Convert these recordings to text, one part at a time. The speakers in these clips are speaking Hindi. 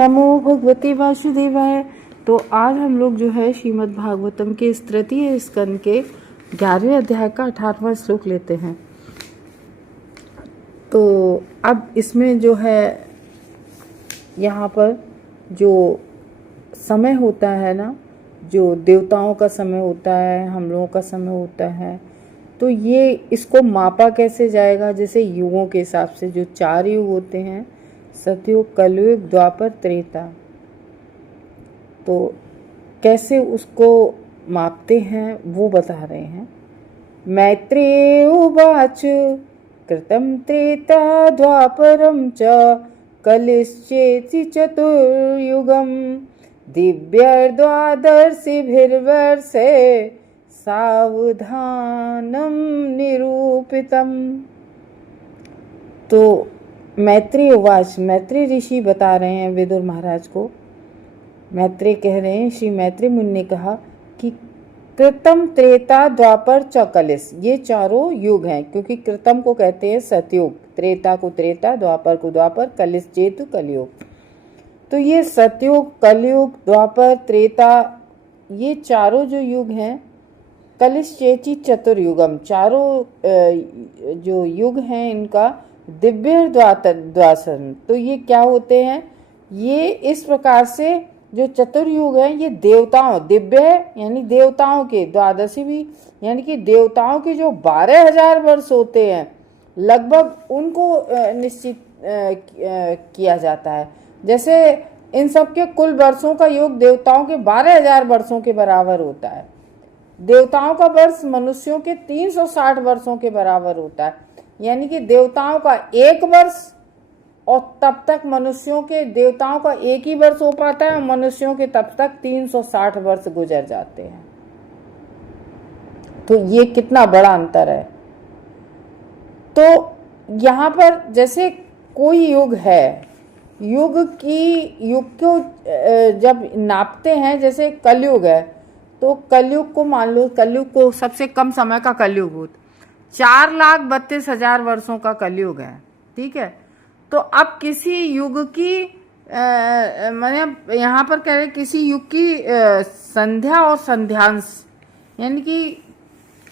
नमो भगवते वासुदेवाय। तो आज हम लोग जो है श्रीमद् भागवतम के इस तृतीय स्कंद के 11वें अध्याय का 18वां श्लोक लेते हैं। तो अब इसमें जो है यहाँ पर जो समय होता है ना, जो देवताओं का समय होता है, हम लोगों का समय होता है, तो ये इसको मापा कैसे जाएगा? जैसे युगों के हिसाब से जो 4 युग होते हैं, सतयुग, कलयुग, द्वापर, त्रेता, तो कैसे उसको मापते हैं वो बता रहे हैं। मैत्रेय उवाच कृतं त्रेता द्वापरं च कलिश्चेति चतुर्युगं दिव्यर्द्वादर्शिभिर्वर्षे सावधानं निरूपितम्। तो मैत्रेय उवाच, मैत्रेय ऋषि बता रहे हैं विदुर महाराज को। मैत्रेय कह रहे हैं, श्री मैत्रेय मुनि ने कहा कि कृतम, त्रेता, द्वापर, च कलिश, ये चारों युग हैं। क्योंकि कृतम को कहते हैं सतयुग, त्रेता को त्रेता, द्वापर को द्वापर, कलिश चेतु कलयुग। तो ये सतयुग, कलयुग, द्वापर, त्रेता, ये चारों जो युग हैं, कलिश चेची चतुर्युगम, चारों जो युग हैं इनका दिव्य द्वासन। तो ये क्या होते हैं? ये इस प्रकार से जो चतुर्युग हैं ये देवताओं, दिव्य यानी देवताओं के, द्वादशी भी यानी कि देवताओं के जो 12,000 वर्ष होते हैं लगभग, उनको निश्चित किया जाता है। जैसे इन सब के कुल वर्षों का योग देवताओं के 12,000 वर्षों के बराबर होता है। देवताओं का वर्ष मनुष्यों के 360 वर्षों के बराबर होता है। यानी कि देवताओं का 1 वर्ष, और तब तक मनुष्यों के, देवताओं का 1 ही वर्ष हो पाता है, मनुष्यों के तब तक 360 वर्ष गुजर जाते हैं। तो ये कितना बड़ा अंतर है। तो यहाँ पर जैसे कोई युग है, युग को जब नापते हैं, जैसे कलयुग है, तो कलयुग को मान लो, कलयुग को सबसे कम समय का कलयुग हो, 4,32,000 वर्षों का कलयुग है, ठीक है। तो अब किसी युग की मैंने यहाँ पर कह रहे किसी युग की संध्या और संध्यांश, यानी कि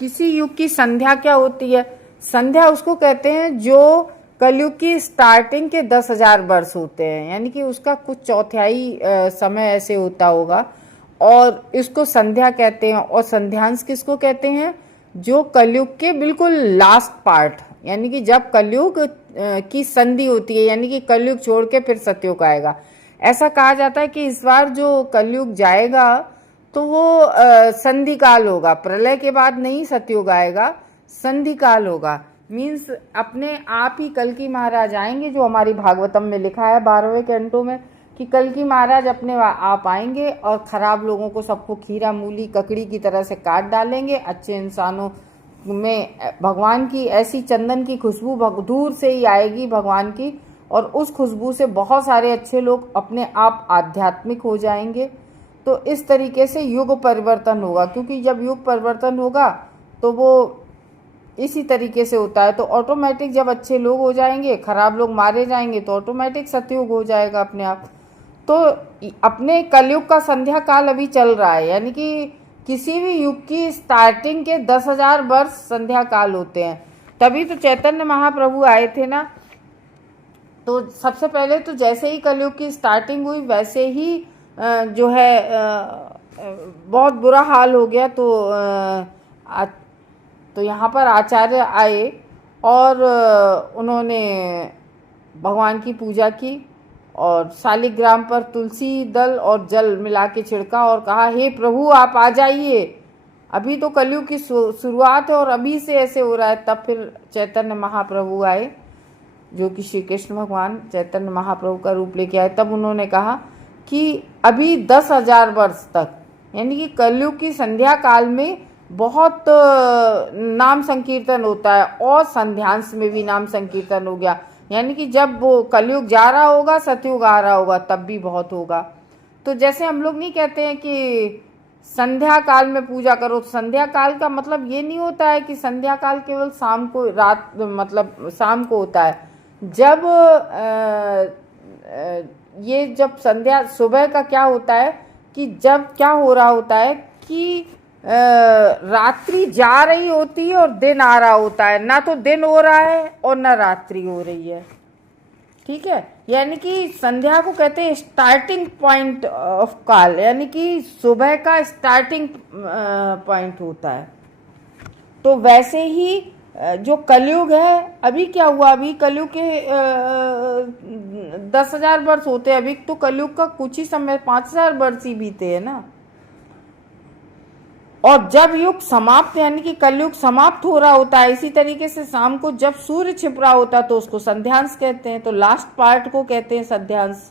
किसी युग की संध्या क्या होती है? संध्या उसको कहते हैं जो कलयुग की स्टार्टिंग के 10,000 वर्ष होते हैं, यानी कि उसका कुछ चौथाई समय ऐसे होता होगा, और इसको संध्या कहते हैं। और संध्यांश किसको कहते हैं? जो कलयुग के बिल्कुल लास्ट पार्ट, यानी कि जब कलयुग की संधि होती है, यानी कि कलयुग छोड़ के फिर सतयुग आएगा। ऐसा कहा जाता है कि इस बार जो कलयुग जाएगा तो वो संधि काल होगा, प्रलय के बाद नहीं सतयुग आएगा, संधि काल होगा। मीन्स अपने आप ही कल्कि महाराज आएंगे, जो हमारी भागवतम में लिखा है 12वें कैंटो में, कि कल्कि महाराज अपने आप आएंगे और खराब लोगों को सबको खीरा मूली ककड़ी की तरह से काट डालेंगे। अच्छे इंसानों में भगवान की ऐसी चंदन की खुशबू दूर से ही आएगी भगवान की, और उस खुशबू से बहुत सारे अच्छे लोग अपने आप आध्यात्मिक हो जाएंगे। तो इस तरीके से युग परिवर्तन होगा, क्योंकि जब युग परिवर्तन होगा तो वो इसी तरीके से होता है। तो ऑटोमेटिक जब अच्छे लोग हो जाएंगे, खराब लोग मारे जाएंगे, तो ऑटोमेटिक सतयुग हो जाएगा अपने आप। तो अपने कलयुग का संध्या काल अभी चल रहा है, यानी कि किसी भी युग की स्टार्टिंग के 10,000 वर्ष संध्या काल होते हैं। तभी तो चैतन्य महाप्रभु आए थे ना। तो सबसे पहले तो जैसे ही कलयुग की स्टार्टिंग हुई वैसे ही जो है बहुत बुरा हाल हो गया। तो यहाँ पर आचार्य आए और उन्होंने भगवान की पूजा की, और शालिग्राम पर तुलसी दल और जल मिला के छिड़का और कहा, हे प्रभु आप आ जाइए, अभी तो कलयुग की शुरुआत है और अभी से ऐसे हो रहा है। तब फिर चैतन्य महाप्रभु आए, जो कि श्री कृष्ण भगवान चैतन्य महाप्रभु का रूप लेके आए। तब उन्होंने कहा कि अभी 10,000 वर्ष तक, यानी कि कलयुग की संध्या काल में बहुत नाम संकीर्तन होता है, और संध्यांश में भी नाम संकीर्तन हो गया। यानी कि जब वो कलयुग जा रहा होगा, सतयुग आ रहा होगा, तब भी बहुत होगा। तो जैसे हम लोग नहीं कहते हैं कि संध्या काल में पूजा करो, तो संध्या काल का मतलब ये नहीं होता है कि संध्या काल केवल शाम को, रात मतलब शाम को होता है। जब ये जब संध्या सुबह का क्या होता है कि जब क्या हो रहा होता है कि रात्रि जा रही होती है और दिन आ रहा होता है, ना तो दिन हो रहा है और ना रात्रि हो रही है। ठीक है, यानी कि संध्या को कहते हैं स्टार्टिंग पॉइंट ऑफ काल, यानी कि सुबह का स्टार्टिंग पॉइंट होता है। तो वैसे ही जो कलयुग है, अभी क्या हुआ, अभी कलयुग के 10,000 वर्ष होते हैं, अभी तो कलयुग का कुछ ही समय 5,000 वर्ष ही बीते हैं ना। और जब युग समाप्त यानी कि कलयुग समाप्त हो रहा होता है, इसी तरीके से शाम को जब सूर्य छिप रहा होता है तो उसको संध्यांश कहते हैं, तो लास्ट पार्ट को कहते हैं संध्यांश।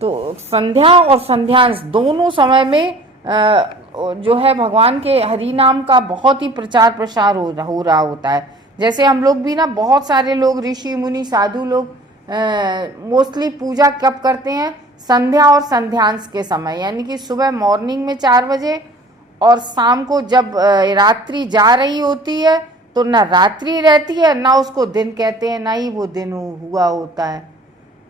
तो संध्या और संध्यांश दोनों समय में जो है भगवान के हरि नाम का बहुत ही प्रचार प्रसार हो रहा होता है। जैसे हम लोग भी ना, बहुत सारे लोग, ऋषि मुनि साधु लोग मोस्टली पूजा कब करते हैं, संध्या और संध्यांश के समय, यानी कि सुबह मॉर्निंग में 4 बजे और शाम को जब रात्रि जा रही होती है तो ना रात्रि रहती है ना उसको दिन कहते हैं, ना ही वो दिन हुआ होता है,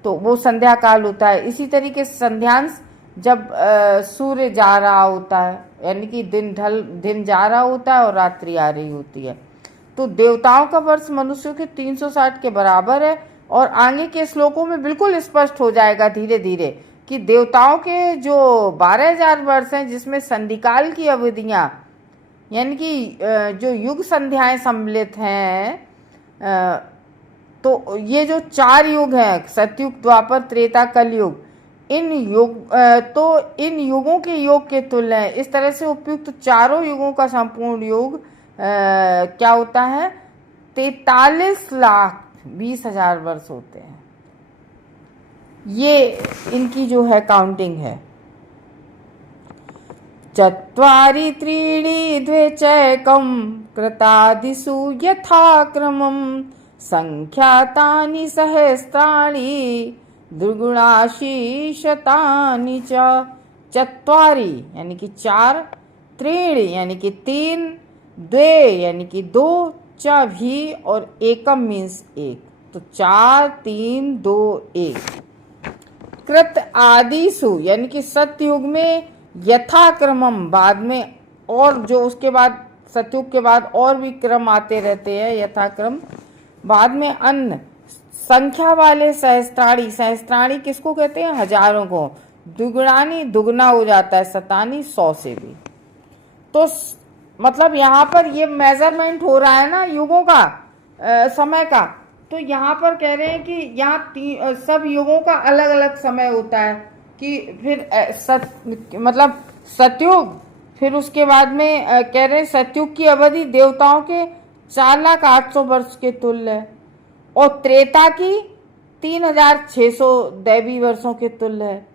तो वो संध्या काल होता है। इसी तरीके से संध्यांश जब सूर्य जा रहा होता है, यानी कि दिन जा रहा होता है और रात्रि आ रही होती है। तो देवताओं का वर्ष मनुष्यों के 360 के बराबर है। और आगे के श्लोकों में बिल्कुल स्पष्ट हो जाएगा धीरे धीरे कि देवताओं के जो 12,000 वर्ष हैं, जिसमें संधिकाल की अवधियां यानी कि जो युग संध्याएं सम्मिलित हैं, तो ये जो 4 युग हैं, सतयुग, द्वापर, त्रेता, कलयुग, इन युगों के योग के तुल्य है। इस तरह से उपयुक्त चारों युगों का संपूर्ण योग क्या होता है, 43,20,000 वर्ष होते हैं। ये इनकी जो है काउंटिंग है। चत्वारि त्रीणि द्वे चैकं कृतादिषु यथाक्रमं संख्यातानि सहस्राणि द्विगुणाशि शतानि च। चत्वारि यानी कि 4, त्रीणि यानी कि 3, द्वे यानी कि 2, च भी और एकम मीन्स 1, तो 4, 3, 2, 1। कृत आदिसु यानी कि सतयुग में, यथाक्रमम बाद में, और जो उसके बाद सतयुग के बाद और भी क्रम आते रहते हैं यथाक्रम, बाद में अन्न संख्या वाले सहस्त्राणी, सहस्त्राणी किसको कहते हैं, हजारों को, दुगुणानी दुगना हो जाता है, शतानी 100 से भी। तो मतलब यहाँ पर ये मेजरमेंट हो रहा है ना युगों का, समय का, तो यहाँ पर कह रहे हैं कि यहाँ सब युगों का अलग अलग समय होता है कि फिर मतलब सतयुग, फिर उसके बाद में कह रहे हैं सतयुग की अवधि देवताओं के 4,08,000 वर्ष के तुल्य है, और त्रेता की 3,600 दैवी वर्षों के तुल्य है,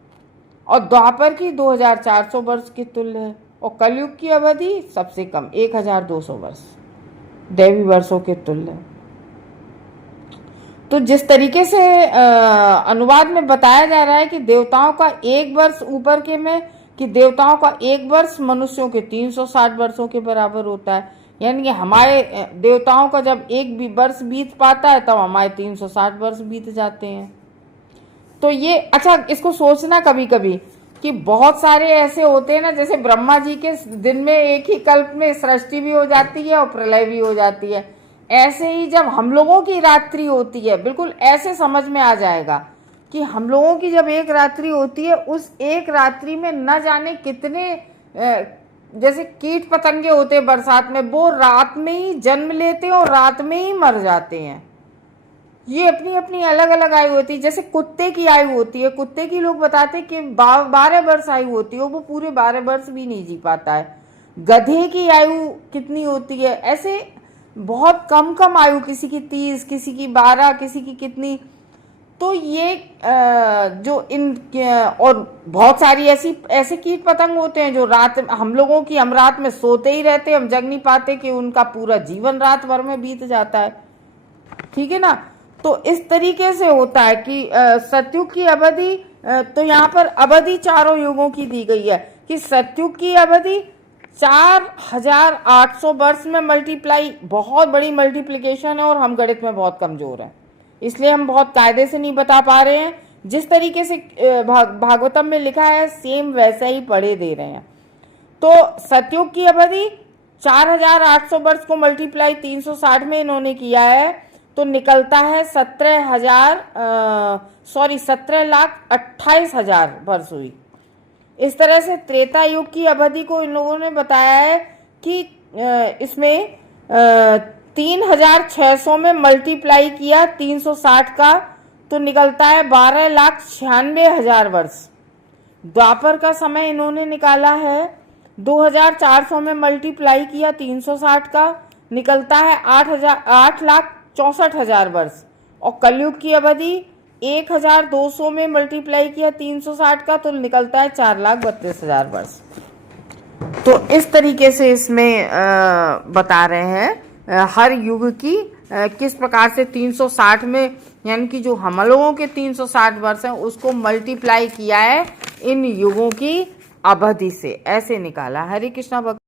और द्वापर की 2,400 वर्ष के तुल्य है, और कलयुग की अवधि सबसे कम 1,200 वर्ष दैवी वर्षों के तुल्य है। तो जिस तरीके से अनुवाद में बताया जा रहा है कि देवताओं का 1 वर्ष ऊपर के में, कि देवताओं का 1 वर्ष मनुष्यों के 360 वर्षों के बराबर होता है, यानी कि हमारे देवताओं का जब 1 वर्ष बीत पाता है तब हमारे 360 वर्ष बीत जाते हैं। तो ये अच्छा, इसको सोचना कभी कभी कि बहुत सारे ऐसे होते हैं ना, जैसे ब्रह्मा जी के दिन में एक ही कल्प में सृष्टि भी हो जाती है और प्रलय भी हो जाती है, ऐसे ही जब हम लोगों की रात्रि होती है, बिल्कुल ऐसे समझ में आ जाएगा कि हम लोगों की जब एक रात्रि होती है, उस एक रात्रि में न जाने कितने जैसे कीट पतंगे होते हैं बरसात में, वो रात में ही जन्म लेते हैं और रात में ही मर जाते हैं। ये अपनी अपनी अलग अलग आयु होती है। जैसे कुत्ते की आयु होती है, कुत्ते की लोग बताते हैं कि 12 वर्ष आयु होती है, वो पूरे 12 वर्ष भी नहीं जी पाता है। गधे की आयु कितनी होती है, ऐसे बहुत कम कम आयु, किसी की 30, किसी की 12, किसी की कितनी। तो ये जो इन और बहुत सारी ऐसे कीट पतंग होते हैं जो हम रात में सोते ही रहते, हम जग नहीं पाते, कि उनका पूरा जीवन रात भर में बीत जाता है। ठीक है ना। तो इस तरीके से होता है कि सतयुग की अवधि, तो यहाँ पर अवधि चारों युगों की दी गई है कि सतयुग की अवधि 4,800 वर्ष में मल्टीप्लाई, बहुत बड़ी मल्टीप्लिकेशन है, और हम गणित में बहुत कमजोर हैं, इसलिए हम बहुत कायदे से नहीं बता पा रहे हैं जिस तरीके से भागवतम में लिखा है सेम वैसा ही पढ़े दे रहे हैं। तो सतयुग की अवधि 4800 वर्ष को मल्टीप्लाई 360 में इन्होंने किया है तो निकलता है 17,28,000 वर्ष हुई। इस तरह से त्रेता युग की अवधि को इन लोगों ने बताया है कि इसमें 3600 में मल्टीप्लाई किया 360 का तो निकलता है 12,96,000 वर्ष। द्वापर का समय इन्होंने निकाला है 2400 में मल्टीप्लाई किया 360 का निकलता है 8,64,000 वर्ष। और कलयुग की अवधि 1200 में मल्टीप्लाई किया 360 का तो निकलता है 4,32,000 वर्ष। तो इस तरीके से इसमें बता रहे हैं हर युग की किस प्रकार से 360 में, यानी कि जो हम लोगों के 360 वर्ष हैं उसको मल्टीप्लाई किया है इन युगों की अवधि से, ऐसे निकाला। हरे कृष्णा भक्त।